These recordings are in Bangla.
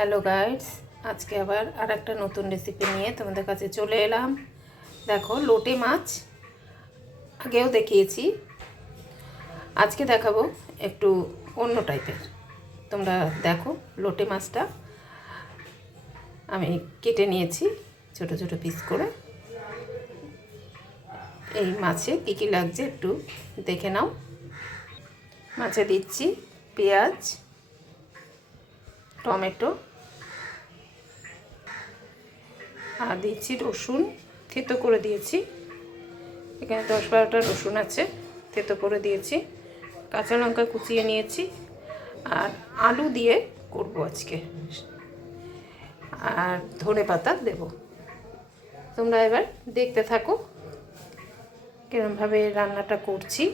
হ্যালো গাইস, আজকে আবার আর একটা নতুন রেসিপি নিয়ে তোমাদের কাছে চলে এলাম। দেখো, লোটে মাছ আগেও দেখিয়েছি, আজকে দেখাবো একটু অন্য টাইপের। তোমরা দেখো, লোটে মাছটা আমি কেটে নিয়েছি ছোট ছোট পিস করে। এই মাছে কী কী লাগছে একটু দেখে নাও। মাছে দিচ্ছি পেঁয়াজ, টমেটো, আর দিচ্ছি রসুন, থেতো করে দিয়েছি। এখানে 10-12টা রসুন আছে, থেতো করে দিয়েছি। কাঁচা লঙ্কা কুচিয়ে নিয়েছি, আর আলু দিয়ে করব আজকে, আর ধনেপাতা দেব। তোমরা এবার দেখতে থাকো কিরমভাবে রান্নাটা করছি।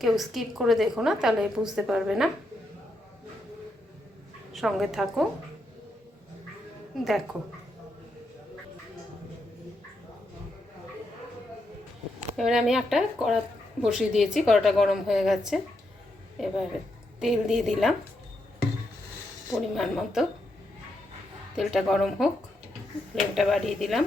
কেউ স্কিপ করে দেখো না, তাহলে বুঝতে পারবে না। সঙ্গে থাকো, দেখো। এবারে আমি একটা কড়া বসিয়ে দিয়েছি, কড়াটা গরম হয়ে গেছে। এবার তেল দিয়ে দিলাম পরিমাণ মতো। তেলটা গরম হোক, ফ্লেমটা বাড়িয়ে দিলাম।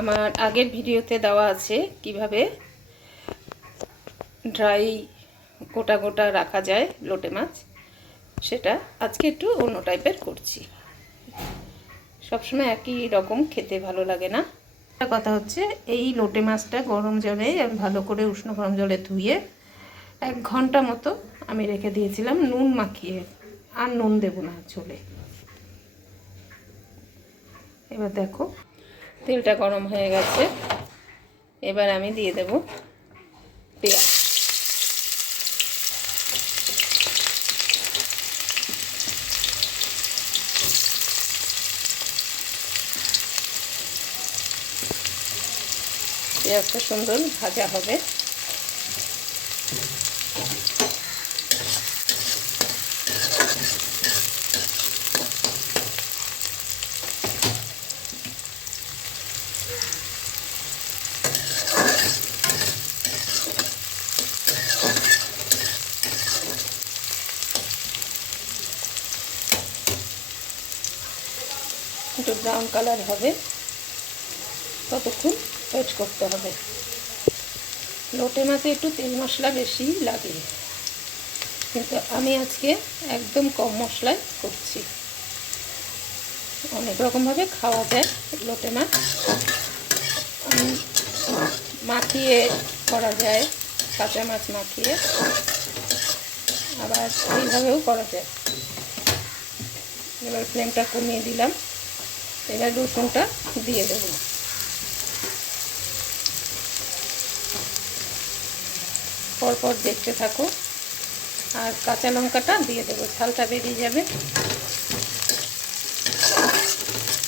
আমার আগের ভিডিওতে দেওয়া আছে কিভাবে ড্রাই গোটা গোটা রাখা যায় লোটে মাছ, সেটা আজকে একটু অন্য টাইপের করছি। সবসময় একই রকম খেতে ভালো লাগে না। একটা কথা হচ্ছে, এই লোটে মাছটা গরম জলে আমি ভালো করে উষ্ণ গরম জলে ধুয়ে 1 ঘন্টা মতো আমি রেখে দিয়েছিলাম নুন মাখিয়ে। আর নুন দেব না ঝোলে। এবার দেখো, তেলটা গরম হয়ে গেছে। এবার আমি দিয়ে দেব পেঁয়াজ। পেঁয়াজটা সুন্দর ভাজা হবে। একটু ব্রাউন কালার হবে, ততক্ষণ ওয়েট করতে হবে। লোটে মাছে একটু তেল মশলা বেশি লাগে, কিন্তু আমি আজকে একদম কম মশলায় করছি। অনেক রকমভাবে খাওয়া যায় লোটে মাছ। মাখিয়ে করা যায়, কাঁচা মাছ মাখিয়ে, আবার এইভাবেও করা যায়। এবার ফ্লেমটা কমিয়ে দিলাম। এবার রসুনটা দিয়ে দেব। পরপর দেখতে থাকো, আর কাঁচা লঙ্কাটা দিয়ে দেবো, ঝালটা বেরিয়ে যাবে।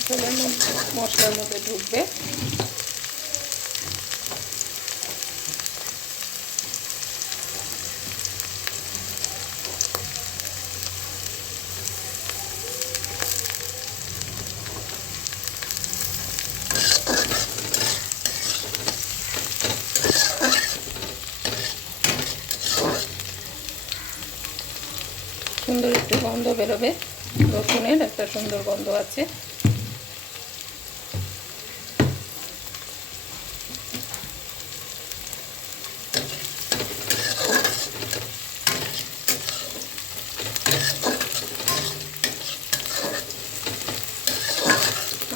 ঝোলের মধ্যে মশলার মধ্যে ঢুকবে। সুন্দর একটু গন্ধ বেরোবে, রসুনের একটা সুন্দর গন্ধ আছে।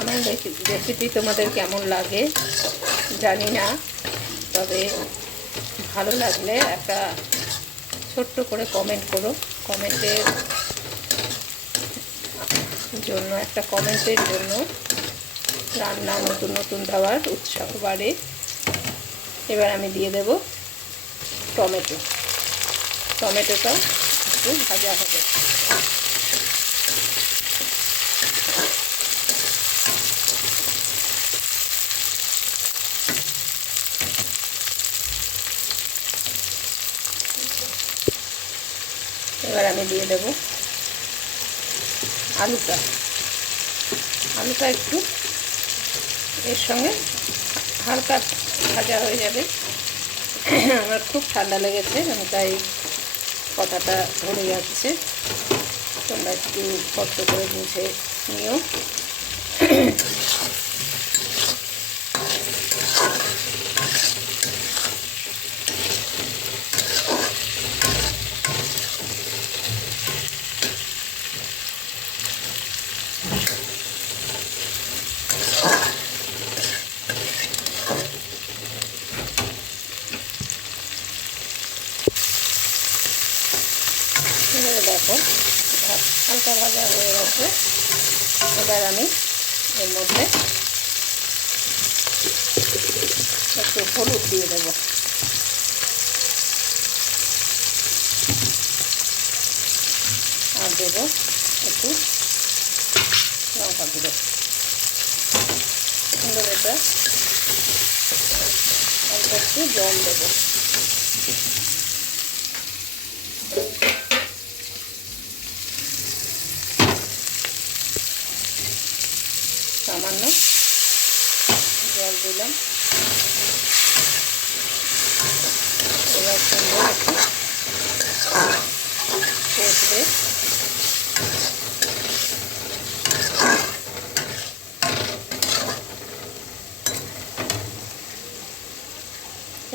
আমার রেসিপি তোমাদের কেমন লাগে জানি না, তবে ভালো লাগলে একটা ছোট্ট করে কমেন্ট করো। কমেন্টের জন্য রান্না নতুন নতুন দেওয়ার উৎসাহ বাড়ে। এবার আমি দিয়ে দেব টমেটোটাও একটু ভাজা হবে। এবার আমি দিয়ে দেব আলুটা একটু এর সঙ্গে হালকা ভাজা হয়ে যাবে। আমার খুব ঠান্ডা লেগেছে, আমি তাই কথাটা ধরে যাচ্ছে, তোমরা একটু কষ্ট করে বুঝে নিও। দেখো হালকা ভাজা হয়ে গেছে, এবার আমি এর মধ্যে একটু হলুদ দিয়ে দেবো, আর দেবো একটু লঙ্কা গুঁড়ো। সুন্দর এটা অল্প একটু জল দেবো, সামান্য জল দিলাম। এবার সুন্দর একটু কষবে।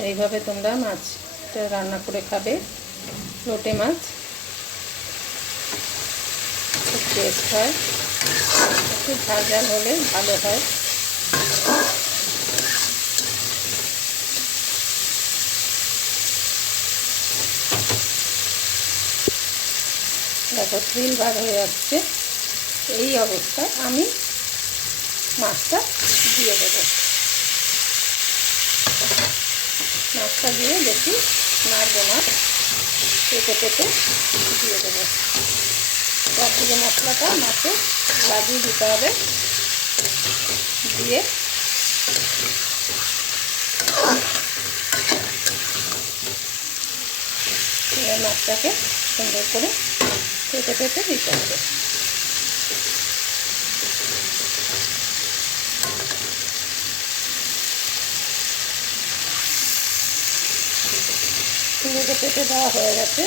এইভাবে তোমরা মাছটা রান্না করে খাবে, লোটে মাছ খুব টেস্ট হয়, একটু ঝাল ঝাল হলে ভালো হয়। দেখো তেল বার হয়ে যাচ্ছে, এই অবস্থায় আমি মাছটা দিয়ে দেবো। মাছটা দিয়ে বেশি নাড়বো না, পেটে পেটে দিয়ে দেবো। চারদিকে মশলাটা মাছে লাগিয়ে দিতে হবে, দিয়ে মাছটাকে সুন্দর করে পেটে পেটে দিতে হবে। পেটে পেটে দেওয়া হয়ে গেছে,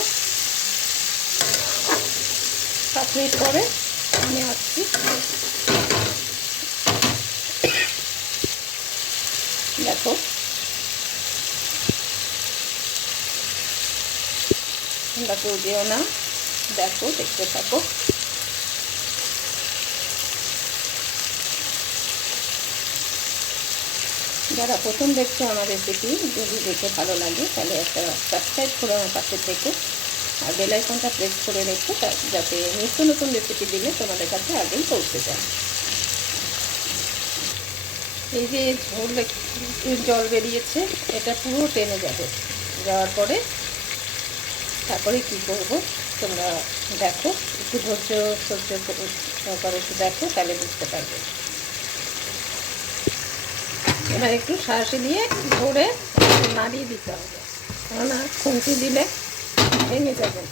5 মিনিট পরে আমি আসছি। দেখো তোমরা কেউ যেও না, দেখো দেখতে থাকো। যারা প্রথম দেখছো আমার রেসিপি, যদি দেখে ভালো লাগে তাহলে একটা সাবস্ক্রাইব করে আমার পাশে থেকো, আর বেল আইকনটা প্রেস করে রেখো, যাতে নিত্য নতুন রেসিপি দিলে তোমাদের কাছে আগেই পৌঁছে যায়। এই যে ঝোল জল বেরিয়েছে, এটা পুরো টেনে যাবে, যাওয়ার পরে তারপরে কি করব তোমরা দেখো, একটু ধৈর্য সহকারে একটু দেখো, তাহলে বুঝতে পারবে। এবার একটু শাঁসি দিয়ে ধরে নাড়িয়ে দিতে হবে, কেননা খুন্তি দিলে ভেঙে যাবে।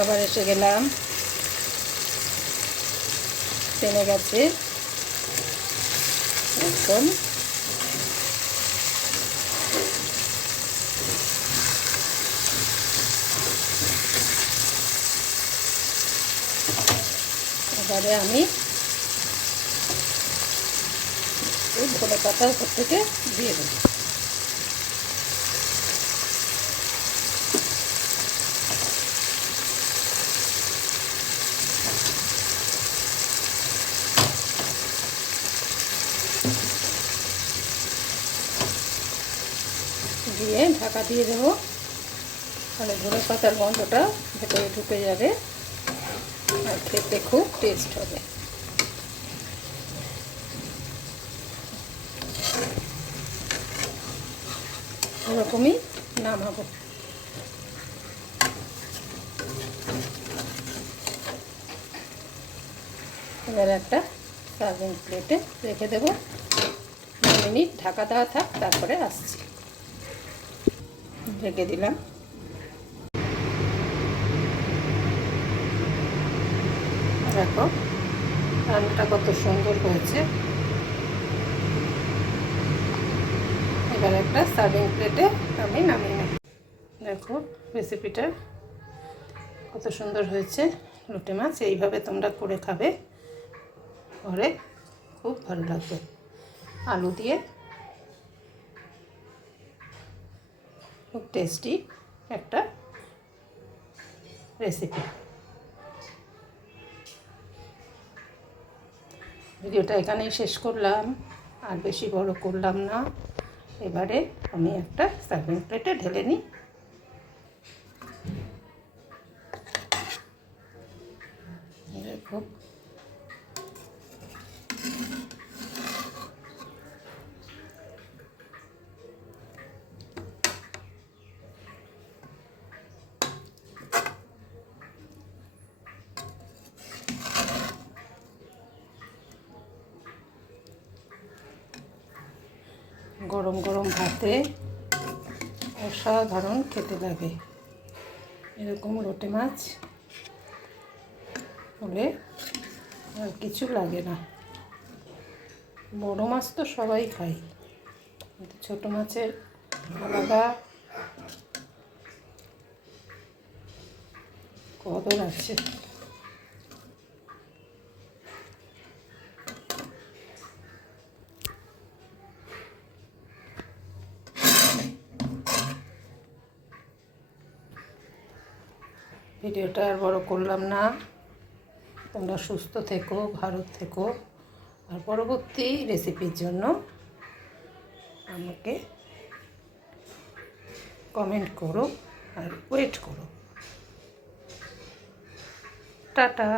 আবার এসে গেলাম, টেনে গেছে একদম। এবারে আমি ধনে পাতা উপর থেকে দিয়ে দেবো। দিয়ে ঢাকা দিয়ে দেবো, তাহলে ধনে পাতার গন্ধটা ভেতরে ঢুকে যাবে আর খেতে খুব টেস্ট হবে। এরকমই নামাবো। এবার একটা সার্ভিং প্লেটে রেখে দেবো, 2 মিনিট ঢাকা দেওয়া থাক, তারপরে আসছি। ঢেকে দিলাম। দেখো রান্নাটা কত সুন্দর হয়েছে। এবার একটা সার্ভিং প্লেটে আমি নামিয়ে নেব। দেখো রেসিপিটা কত সুন্দর হয়েছে। লোটে মাছ এইভাবে তোমরা করে খাবে, ঘরে খুব ভালো লাগবে। আলু দিয়ে খুব টেস্টি একটা রেসিপি। ভিডিওটা এখানেই শেষ করলাম, আর বেশি বড় করলাম না। এবারে আমি একটা সার্ভিং প্লেটে ঢেলে নিই। দেখো গরম গরম ভাতে অসাধারণ খেতে লাগে। এরকম লোটে মাছ হলে আর কিছু লাগে না। বড় মাছ তো সবাই খায়, কিন্তু ছোটো মাছের আলাদা কদর আছে। ভিডিওটা আর বড় করলাম না। তোমরা সুস্থ থেকো, ভালো থেকো, আর পরবর্তী রেসিপির জন্য আমাকে কমেন্ট করো আর ওয়েট করো। টাটা।